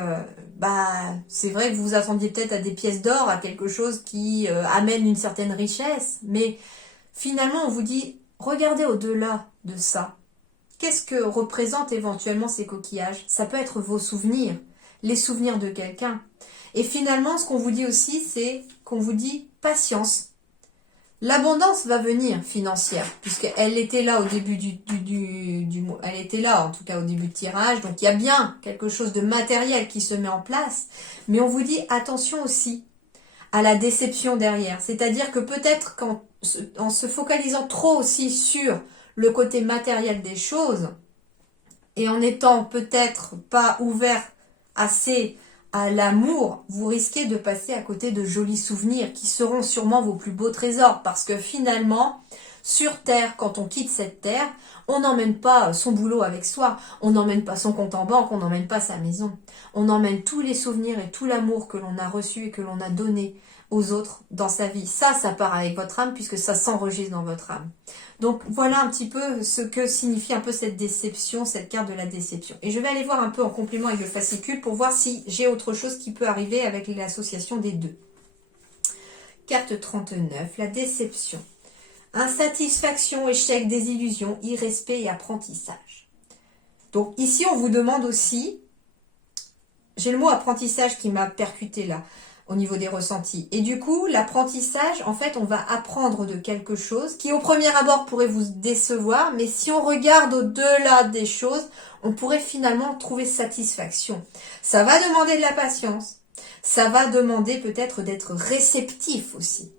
c'est vrai que vous vous attendiez peut-être à des pièces d'or, à quelque chose qui amène une certaine richesse, mais finalement, on vous dit, regardez au-delà de ça. Qu'est-ce que représentent éventuellement ces coquillages? Ça peut être vos souvenirs, les souvenirs de quelqu'un. Et finalement, ce qu'on vous dit aussi, c'est qu'on vous dit patience. L'abondance va venir financière, puisqu'elle était là au début elle était là en tout cas au début du tirage, donc il y a bien quelque chose de matériel qui se met en place, mais on vous dit attention aussi à la déception derrière. C'est-à-dire que peut-être en se focalisant trop aussi sur le côté matériel des choses, et en étant peut-être pas ouvert assez à l'amour, vous risquez de passer à côté de jolis souvenirs qui seront sûrement vos plus beaux trésors. Parce que finalement, sur Terre, quand on quitte cette Terre, on n'emmène pas son boulot avec soi, on n'emmène pas son compte en banque, on n'emmène pas sa maison. On emmène tous les souvenirs et tout l'amour que l'on a reçu et que l'on a donné aux autres dans sa vie. Ça part avec votre âme puisque ça s'enregistre dans votre âme. Donc voilà un petit peu ce que signifie un peu cette déception, cette carte de la déception. Et je vais aller voir un peu en complément avec le fascicule pour voir si j'ai autre chose qui peut arriver avec l'association des deux. Carte 39, la déception. Insatisfaction, échec, désillusion, irrespect et apprentissage. Donc ici on vous demande aussi, j'ai le mot apprentissage qui m'a percuté là, au niveau des ressentis. Et du coup, l'apprentissage, en fait, on va apprendre de quelque chose qui, au premier abord, pourrait vous décevoir, mais si on regarde au-delà des choses, on pourrait finalement trouver satisfaction. Ça va demander de la patience. Ça va demander peut-être d'être réceptif aussi.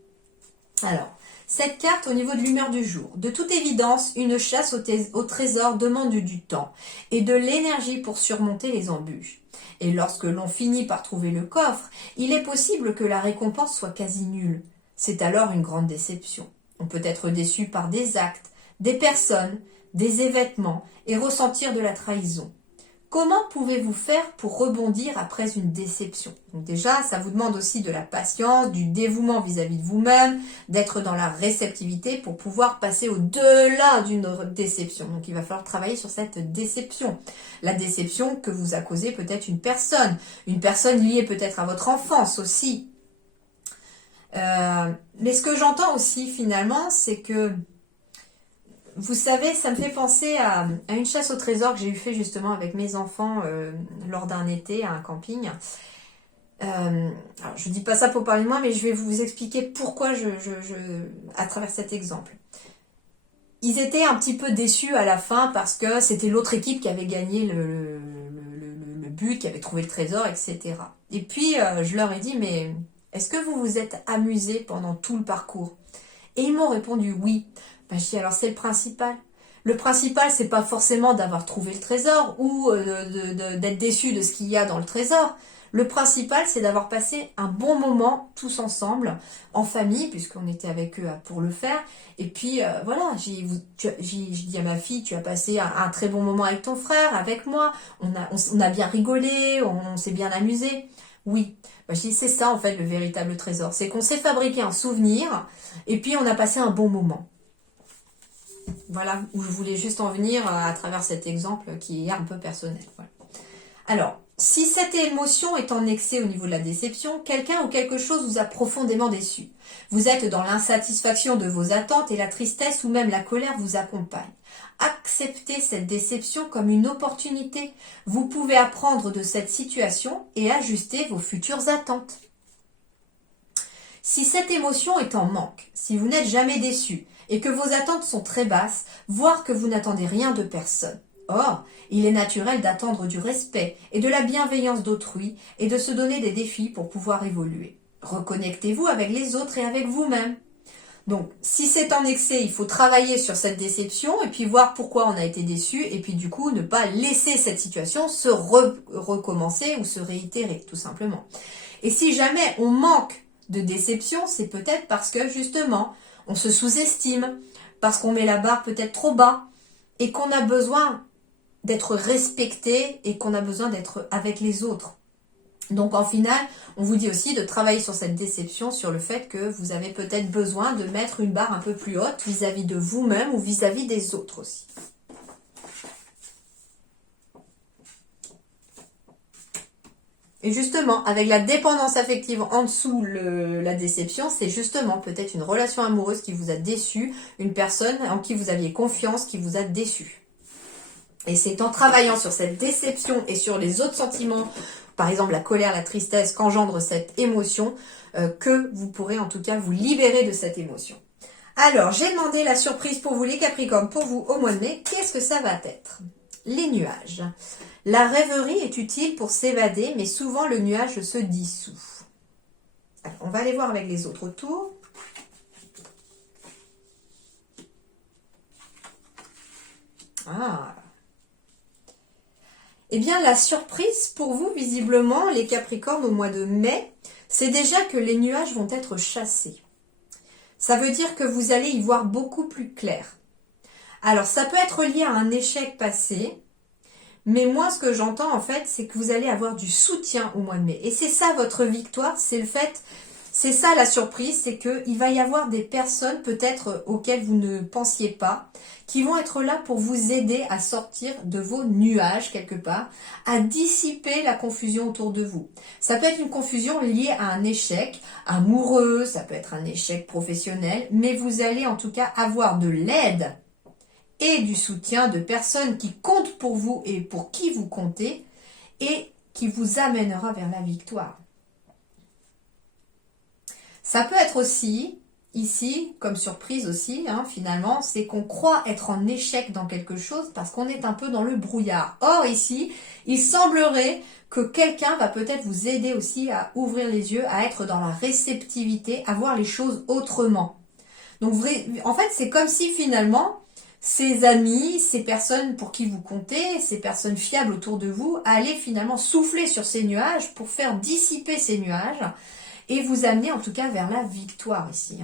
Alors, cette carte au niveau de l'humeur du jour. De toute évidence, une chasse au trésor demande du temps et de l'énergie pour surmonter les embûches. Et lorsque l'on finit par trouver le coffre, il est possible que la récompense soit quasi nulle. C'est alors une grande déception. On peut être déçu par des actes, des personnes, des événements et ressentir de la trahison. Comment pouvez-vous faire pour rebondir après une déception? Donc déjà, ça vous demande aussi de la patience, du dévouement vis-à-vis de vous-même, d'être dans la réceptivité pour pouvoir passer au-delà d'une déception. Donc il va falloir travailler sur cette déception. La déception que vous a causée peut-être une personne liée peut-être à votre enfance aussi. Mais ce que j'entends aussi finalement, c'est que vous savez, ça me fait penser à une chasse au trésor que j'ai eu fait justement avec mes enfants lors d'un été à un camping. Alors, je ne dis pas ça pour parler de moi, mais je vais vous expliquer pourquoi à travers cet exemple. Ils étaient un petit peu déçus à la fin parce que c'était l'autre équipe qui avait gagné le but, qui avait trouvé le trésor, etc. Et puis, je leur ai dit, mais est-ce que vous vous êtes amusés pendant tout le parcours? Et ils m'ont répondu oui. Ben, je dis alors c'est le principal. Le principal, c'est pas forcément d'avoir trouvé le trésor ou d'être déçu de ce qu'il y a dans le trésor. Le principal, c'est d'avoir passé un bon moment tous ensemble, en famille, puisqu'on était avec eux pour le faire. Et puis voilà, j'ai dit à ma fille, tu as passé un très bon moment avec ton frère, avec moi. On a bien rigolé, on s'est bien amusé. Oui, je dis c'est ça en fait le véritable trésor. C'est qu'on s'est fabriqué un souvenir et puis on a passé un bon moment. Voilà, où je voulais juste en venir à travers cet exemple qui est un peu personnel. Voilà. Alors, Si cette émotion est en excès au niveau de la déception, quelqu'un ou quelque chose vous a profondément déçu. Vous êtes dans l'insatisfaction de vos attentes et la tristesse ou même la colère vous accompagne. Acceptez cette déception comme une opportunité. Vous pouvez apprendre de cette situation et ajuster vos futures attentes. Si cette émotion est en manque, si vous n'êtes jamais déçu et que vos attentes sont très basses, voire que vous n'attendez rien de personne. Or, il est naturel d'attendre du respect et de la bienveillance d'autrui et de se donner des défis pour pouvoir évoluer. Reconnectez-vous avec les autres et avec vous-même. Donc, si c'est en excès, il faut travailler sur cette déception et puis voir pourquoi on a été déçu et puis du coup ne pas laisser cette situation se recommencer ou se réitérer, tout simplement. Et si jamais on manque de déception, c'est peut-être parce que justement, on se sous-estime, parce qu'on met la barre peut-être trop bas et qu'on a besoin d'être respecté et qu'on a besoin d'être avec les autres. Donc en final, on vous dit aussi de travailler sur cette déception, sur le fait que vous avez peut-être besoin de mettre une barre un peu plus haute vis-à-vis de vous-même ou vis-à-vis des autres aussi. Et justement, avec la dépendance affective en dessous la déception, c'est justement peut-être une relation amoureuse qui vous a déçu, une personne en qui vous aviez confiance qui vous a déçu. Et c'est en travaillant sur cette déception et sur les autres sentiments, par exemple la colère, la tristesse, qu'engendre cette émotion, que vous pourrez en tout cas vous libérer de cette émotion. Alors, j'ai demandé la surprise pour vous les Capricornes, pour vous au mois de mai. Qu'est-ce que ça va être? Les nuages. La rêverie est utile pour s'évader, mais souvent le nuage se dissout. Alors, on va aller voir avec les autres autour. Ah. Eh bien, la surprise pour vous, visiblement, les Capricornes, au mois de mai, c'est déjà que les nuages vont être chassés. Ça veut dire que vous allez y voir beaucoup plus clair. Alors, ça peut être lié à un échec passé, mais moi, ce que j'entends, en fait, c'est que vous allez avoir du soutien au mois de mai. Et c'est ça, votre victoire, c'est le fait, c'est ça la surprise, c'est qu'il va y avoir des personnes, peut-être auxquelles vous ne pensiez pas, qui vont être là pour vous aider à sortir de vos nuages, quelque part, à dissiper la confusion autour de vous. Ça peut être une confusion liée à un échec amoureux, ça peut être un échec professionnel, mais vous allez en tout cas avoir de l'aide et du soutien de personnes qui comptent pour vous et pour qui vous comptez et qui vous amènera vers la victoire. Ça peut être aussi, ici, comme surprise aussi, finalement, c'est qu'on croit être en échec dans quelque chose parce qu'on est un peu dans le brouillard. Or, ici, il semblerait que quelqu'un va peut-être vous aider aussi à ouvrir les yeux, à être dans la réceptivité, à voir les choses autrement. Donc, en fait, c'est comme si finalement, ces amis, ces personnes pour qui vous comptez, ces personnes fiables autour de vous, allaient finalement souffler sur ces nuages pour faire dissiper ces nuages et vous amener en tout cas vers la victoire ici.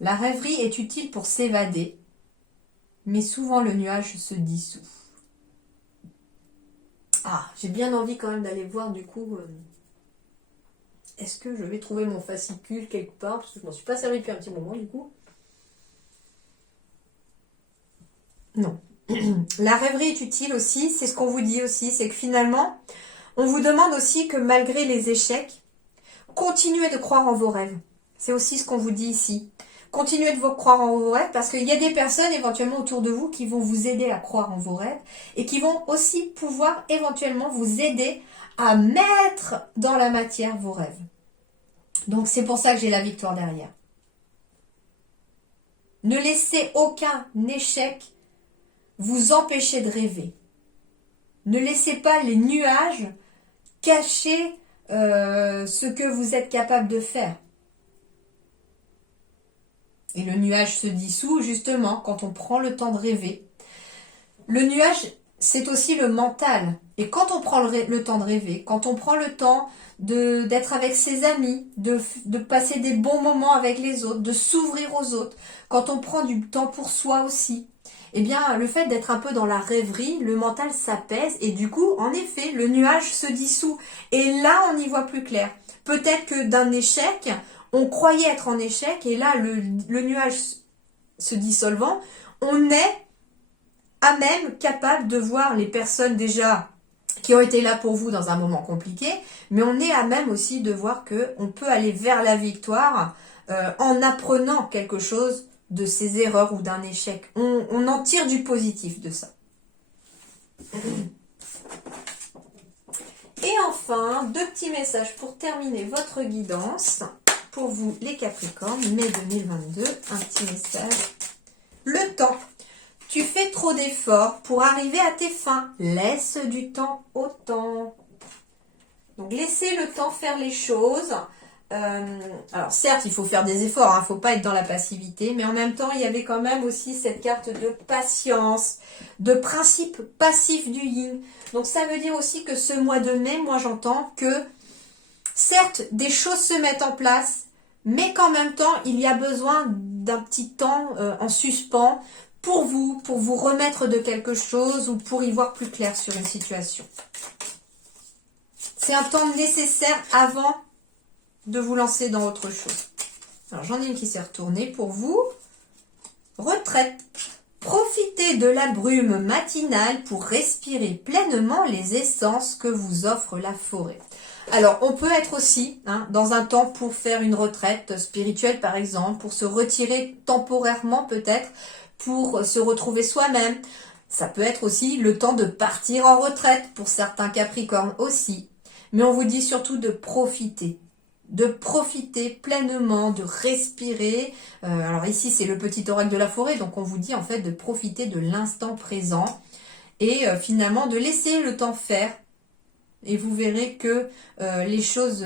La rêverie est utile pour s'évader, mais souvent le nuage se dissout. Ah, j'ai bien envie quand même d'aller voir du coup... Est-ce que je vais trouver mon fascicule quelque part? Parce que je m'en suis pas servi depuis un petit moment du coup. Non. La rêverie est utile aussi, c'est ce qu'on vous dit aussi, c'est que finalement, on vous demande aussi que malgré les échecs, continuez de croire en vos rêves. C'est aussi ce qu'on vous dit ici. Continuez de croire en vos rêves parce qu'il y a des personnes éventuellement autour de vous qui vont vous aider à croire en vos rêves et qui vont aussi pouvoir éventuellement vous aider à mettre dans la matière vos rêves. Donc c'est pour ça que j'ai la victoire derrière. Ne laissez aucun échec vous empêcher de rêver. Ne laissez pas les nuages cacher ce que vous êtes capable de faire. Et le nuage se dissout justement quand on prend le temps de rêver. Le nuage, c'est aussi le mental. Et quand on prend le temps de rêver, quand on prend le temps d'être avec ses amis, de passer des bons moments avec les autres, de s'ouvrir aux autres, quand on prend du temps pour soi aussi, eh bien, le fait d'être un peu dans la rêverie, le mental s'apaise et du coup, en effet, le nuage se dissout. Et là, on y voit plus clair. Peut-être que d'un échec, on croyait être en échec et là, le nuage se dissolvant, on est à même capable de voir les personnes déjà qui ont été là pour vous dans un moment compliqué, mais on est à même aussi de voir qu'on peut aller vers la victoire en apprenant quelque chose de ses erreurs ou d'un échec. On en tire du positif de ça. Et enfin, 2 petits messages pour terminer votre guidance. Pour vous, les Capricornes, mai 2022, un petit message. Le temps. Tu fais trop d'efforts pour arriver à tes fins. Laisse du temps au temps. Donc, laissez le temps faire les choses. Alors, certes, il faut faire des efforts. Il ne faut pas être dans la passivité. Mais en même temps, il y avait quand même aussi cette carte de patience, de principe passif du yin. Donc, ça veut dire aussi que ce mois de mai, moi, j'entends que, certes, des choses se mettent en place, mais qu'en même temps, il y a besoin d'un petit temps en suspens pour vous remettre de quelque chose ou pour y voir plus clair sur une situation. C'est un temps nécessaire avant de vous lancer dans autre chose. Alors, j'en ai une qui s'est retournée pour vous. Retraite. Profitez de la brume matinale pour respirer pleinement les essences que vous offre la forêt. Alors, on peut être aussi dans un temps pour faire une retraite spirituelle, par exemple, pour se retirer temporairement peut-être, pour se retrouver soi-même. Ça peut être aussi le temps de partir en retraite pour certains Capricornes aussi. Mais on vous dit surtout de profiter pleinement, de respirer. Alors ici, c'est le petit oracle de la forêt, donc on vous dit en fait de profiter de l'instant présent et finalement de laisser le temps faire. Et vous verrez que les choses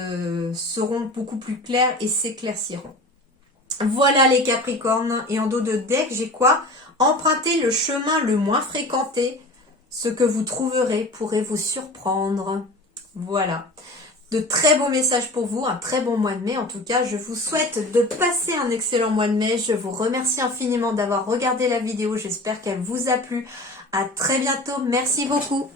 seront beaucoup plus claires et s'éclairciront. Voilà les Capricornes. Et en dos de deck, j'ai quoi? Empruntez le chemin le moins fréquenté. Ce que vous trouverez pourrait vous surprendre. Voilà. De très beaux messages pour vous, un très bon mois de mai. En tout cas, je vous souhaite de passer un excellent mois de mai. Je vous remercie infiniment d'avoir regardé la vidéo. J'espère qu'elle vous a plu. À très bientôt. Merci beaucoup.